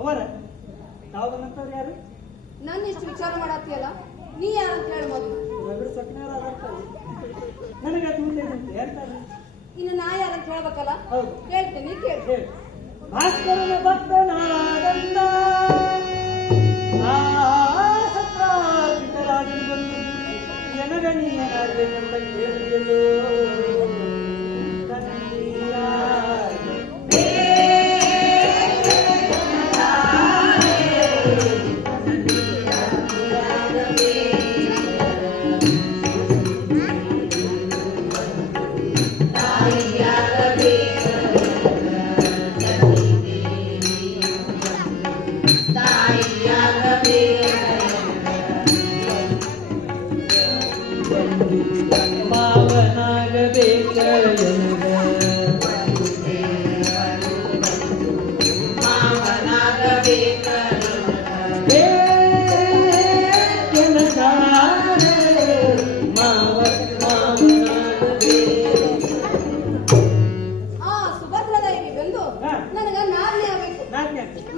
ಅವರ ತಾವು ಬಂದಂತವ್ರು ಯಾರು? ನನ್ನ ಇಷ್ಟು ವಿಚಾರ ಮಾಡತ್ತೀಯಲ್ಲ, ನೀ ಯಾರಂತ ಹೇಳ ಮೊದಲು. ರಗಡ್ ಸೊಕ್ಕಿನವ್ರು ಅದಾರ್ತಾರೆ. ನನಗೆ ಅದು ಹೇಳ್ತಾರೆ. ಇನ್ನು ನಾ ಯಾರಂತ ಹೇಳ್ಬೇಕಲ್ಲ? ಹೌದು, ಹೇಳ್ತೇನೆ, ಕೇಳಿ. ಭಾಸ್ಕರನ ಭಕ್ತನಾದಂತ ಸತ್ರಾಜಿತರಾಜನು ಬಂದು ಜನಗಣೀಯನಾಗಬೇಕೆಂಬ ಕೇಳಿದೆಯೋ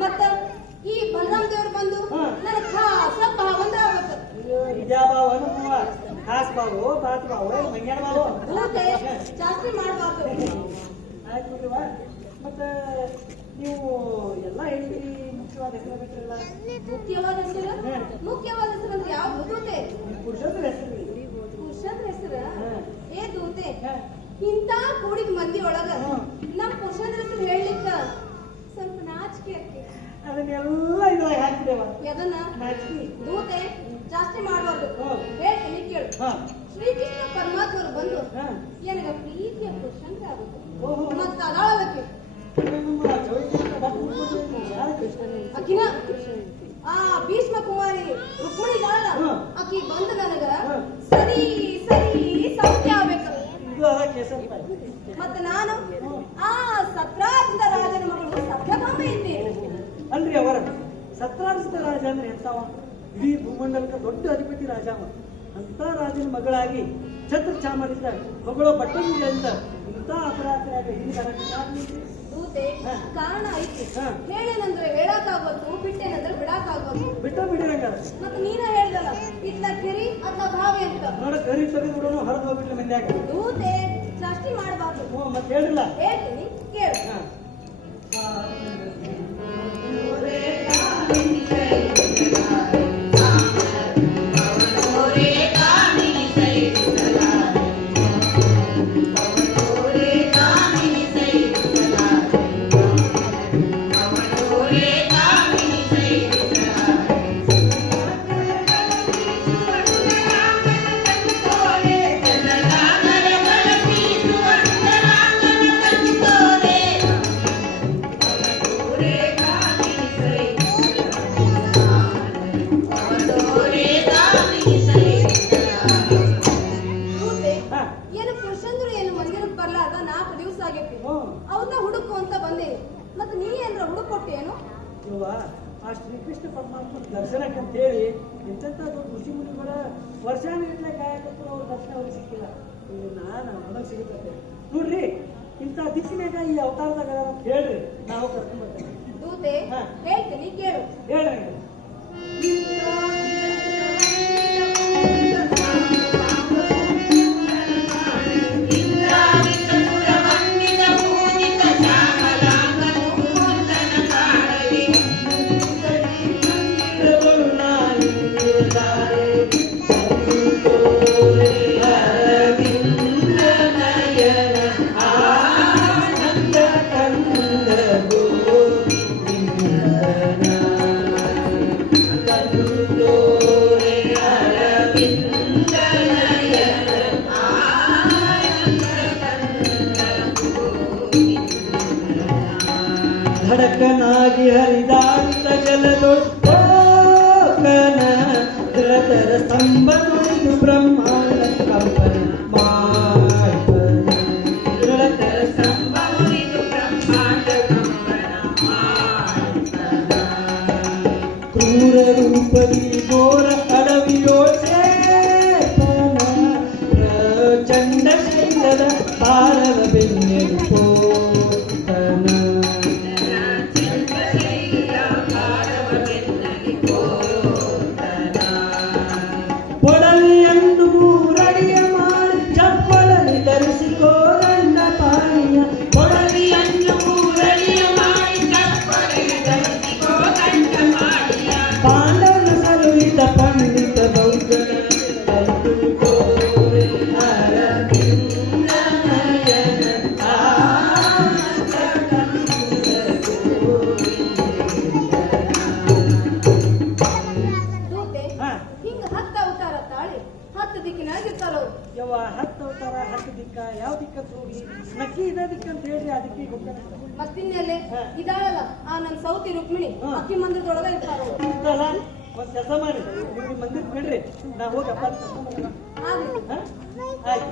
ಮತ್ತ ಈ ಬಲರಾಮ್ ದೇವ್ರು ಬಂದು ನನ್ನ ಖಾಸ ಭಾವಂದ್ರ ಆಗ್ಬೇಕು. ಜಾಸ್ತಿ ಮಾಡಬಾರ್ದು. ಮತ್ತೆ ನೀವು ಎಲ್ಲ ಹೇಳಿದ್ರಿ, ಮುಖ್ಯವಾದ ಹೆಸರು ಬಿಟ್ಟಿರಲ್ಲ. ಮುಖ್ಯವಾದ ಹೆಸರು ಅಂದ್ರೆ ಯಾವ್ದು? ದೂತೆ. ಪುರುಷರ ಹೆಸರು. ಪುರುಷರ ಹೆಸರ ಏ ದೂತೆ. ಇಂತ ಕೂಡಿದ ಮಂದಿ ಒಳಗ ನಮ್ ಪುರುಷರ ಹೆಸರು ಹೇಳಲಿಕ್ಕ ಸ್ವಲ್ಪ ನಾಚಿಕೆ ಆಗ್ತದೆ. ಅದನ್ನೆಲ್ಲ ಇದ್ರಾಗ ಹಾಕಿದೇವ. ಎದನ್ನ? ದೂತೆ ಜಾಸ್ತಿ ಮಾಡಬಾರ್ದು. ಹೇಳ್ತೀನಿ, ಕೇಳು. ಶ್ರೀಕೃಷ್ಣ ಪರಮಾತ್ಮರು ಬಂದು ನನಗ ಪ್ರೀತಿಯ ಪುರುಷಂತ ಆಗುತ್ತೆ. ಮತ್ತ ಅದಾಳಕ್ಕೆ ಅಕಿನ ಆ ಭೀಷ್ಮ ಕುಮಾರಿ ರುಕ್ಮಿಣಿಗಾಳ ಅಕಿ ಬಂದು ನನಗ ಸರಿ ಸರಿ ಸೌಖ್ಯ ಆಗ್ಬೇಕು. ಮತ್ತ ನಾನು ಆ ಸತ್ರಾಜಿತ ರಾಜನ ಮಗಳು ಸತ್ಯಭಾಮ ಇದ್ದೇನೆ. ಅಲ್ರಿ ಅವರ ಸತ್ರಾಜಿತ ರಾಜ ಅಂದ್ರೆ ಎಂತವ? ಇಡೀ ಭೂಮಂಡಲಕ್ಕೆ ದೊಡ್ಡ ಅಧಿಪತಿ ರಾಜ. ಅಂತ ರಾಜನ ಮಗಳಾಗಿ ಛತ್ರ ಚಾಮರಿದ್ದ ಮಗಳು ಪಟ್ಟಂಗಿ ಅಂತ ಇಂಥ ಅಪರಾಧ ದೂತೆ ಕಾರಣ ಐತಿ. ಹೇಳೇನಂದ್ರೆ ಹೇಳಕ್ಕಾಗೋದು, ಬಿಟ್ಟೇನಂದ್ರೆ ಬಿಡಕ್ಕಾಗೋದು. ಬಿಡಿರಂಗ. ಮತ್ತೆ ನೀನ ಹೇಳ್ದಲ್ಲ, ಇಟ್ಲ ಕೆರಿ ಅತ್ಲ ಭಾವೆ ಅಂತ. ನೋಡ ಕರಿ ತೆಗೆದು ಬಿಡೋನು ಹರಿದು ಹೋಗ್ಬಿಟ್ಲೆ ಮಂದ್ಯಾಗ. ದೂತೆ ಸೃಷ್ಟಿ ಮಾಡಬಾರ್ದು. ಮತ್ತೆ ಹೇಳಿಲ್ಲ. ಹೇಳ್ತೀನಿ, ಕೇಳು. ಅವ್ರನ್ನ ಹುಡುಕು ಅಂತ ಬಂದೇನಿ. ಮತ್ತೆ ನೀ ಏನ್ರ ಹುಡುಕೊಟ್ಟೇನು? ಆ ಶ್ರೀಕೃಷ್ಣ ಪರಮಾತ್ಮ ದರ್ಶನಕ್ಕೆ ಅಂತ ಹೇಳಿ ಎಂತೆಂತ ಋಷಿ ಮುನಿಗಳ ವರ್ಷಾನುಗಟ್ಟಲೆ ಕಾಯಕತ್ತು ಅವ್ರ ದರ್ಶನ ಅವ್ರಿಗೆ ಸಿಕ್ಕಿಲ್ಲ. ನಾನು ನನಗೆ ಸಿಗುತ್ತದೆ ನೋಡ್ರಿ. ಇಂಥ ದಿಕ್ಕಿನಾಗ ಈ ಅವತಾರದಾಗ ಹೇಳ್ರಿ, ನಾವು ಕರ್ಕೊಂಡು ಬರ್ತೇವೆ. ದೂತೆ ಹೇಳ್ತೀನಿ, ಕೇಳು. ಹೇಳ್ರಿ. ಧಡಕನಾಗಿ ಹರಿದಾಂತ ಜಲದೊಡ್ಡೋಕನ ಧೃತರ ಸ್ತಂಭ ನುಡಿದು ಬ್ರಹ್ಮಾಂಡ ಕಂಪನ ಮಾಡ್ಪನ. ಧೃತರ ಸ್ತಂಭ ನುಡಿದು ಬ್ರಹ್ಮಾಂಡ ಕಂಪನ ಮಾಡ್ಪನ. ಕ್ರೂರ ರೂಪದಿ ಘೋರ ಅಡವಿಯೋ 10 ದಿಕ್ಕಿನಾಗ ಇರ್ತಾರ ಅವ್ರು. ಯವ್ವ 10 ಅವತಾರ 10 ದಿಕ್ಕ ಯಾವ ದಿಕ್ಕಂತ ಹೋಗಿ ನಕ್ಕಿ ಇದ ದಿಕ್ಕಂತ ಹೇಳ್ರಿ ಅದಕ್ಕೆ ಗೊತ್ತಾಗ ಮತ್ತಿನ್ನೆಲೆ ಇದಾಳಲ್ಲ ಆ ನನ್ ಸೌತಿ ರುಕ್ಮಿಣಿ ಅಕ್ಕಿ ಮಂದಿರದೊಳಗ ಇರ್ತಾರ ಅವ್ರು. ಇರ್ತಲ್ಲ ಒಂದ್ ಕೆಲಸ ಮಾಡಿ ನಿಮ್ಗೆ ಮಂದಿರ ಬಿಡ್ರಿ ನಾ ಹೋಗಿ ಅಪ್ಪ ಆಗ್ಲಿ. ಆಯ್ತು